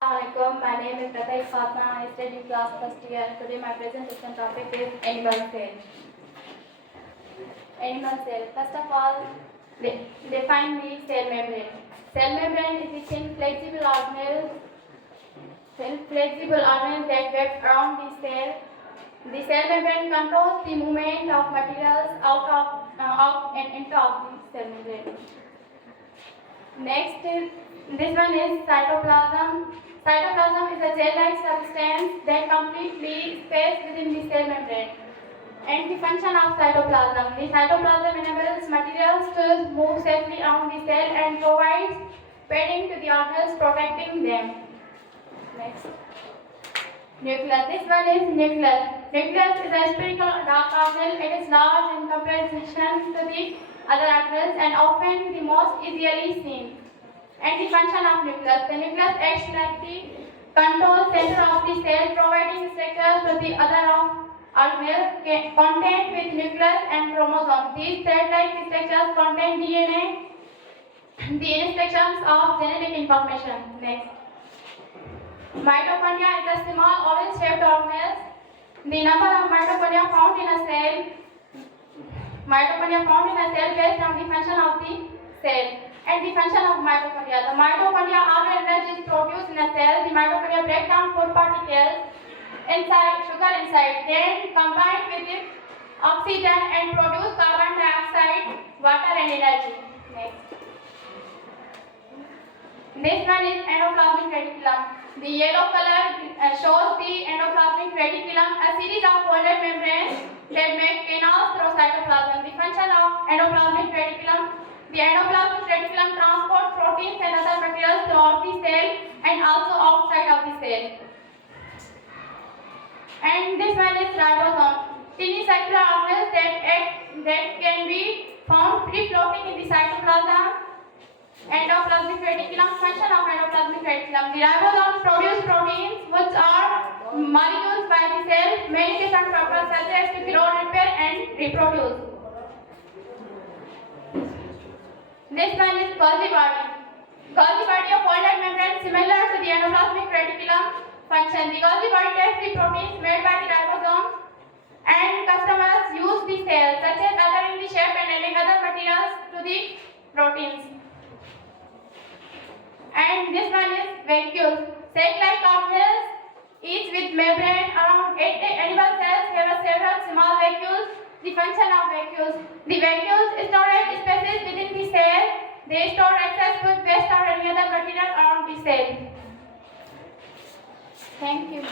Assalamualaikum. My name is Ratai Fatma. I study class first year. Today my presentation topic is animal cell. Animal cell. First of all, define the cell membrane. Cell membrane is a thin flexible organelle that wraps around the cell. The cell membrane controls the movement of materials out and into the cell membrane. Next, this one is cytoplasm. Cytoplasm is a gel-like substance that completely spaced within the cell membrane. And the function of cytoplasm. The cytoplasm enables materials to move safely around the cell and provides padding to the organelles, protecting them. Next. Nucleus. This one is nucleus. Nucleus is a spherical dark organelle. It is large in comparison to the other organelles and often the most easily seen. And the function of nucleus. The nucleus acts like the control center of the cell, providing structures to the other organelles contained with nucleus and chromosome. These thread-like structures contain DNA, the instructions of genetic information. Next. Mitochondria is a small oval-shaped organelle. The number of mitochondria found in a cell based on the function of the cell. And the function of mitochondria. The mitochondria are energy is produced in a cell. The mitochondria break down food particles inside, sugar inside, then combine with the oxygen and produce carbon dioxide, water and energy. Next. This one is endoplasmic reticulum. The yellow color shows the endoplasmic reticulum, a series of folded membranes that make canals through cytoplasm. The function of endoplasmic reticulum. The endoplasmic reticulum transports proteins and other materials throughout the cell and also outside of the cell. And this one is ribosome. Tiny circular organelles that can be found free floating in the cytoplasm. Endoplasmic reticulum. Function of endoplasmic reticulum. The ribosomes produce proteins which are molecules by the cell, many different purposes such as to grow, repair and reproduce. This one is Golgi body. Golgi body of folded membrane similar to the endoplasmic reticulum function. The Golgi body takes the proteins made by the ribosomes and customers use the cells such as altering the shape and adding other materials to the proteins. And this one is vacuoles. Sac-like organelles, each with membrane. Around 8 animal cells have several small vacuoles. The function of vacuoles. The vacuoles storage spaces within the cell. They store excess food, waste or any other material around the cell. Thank you.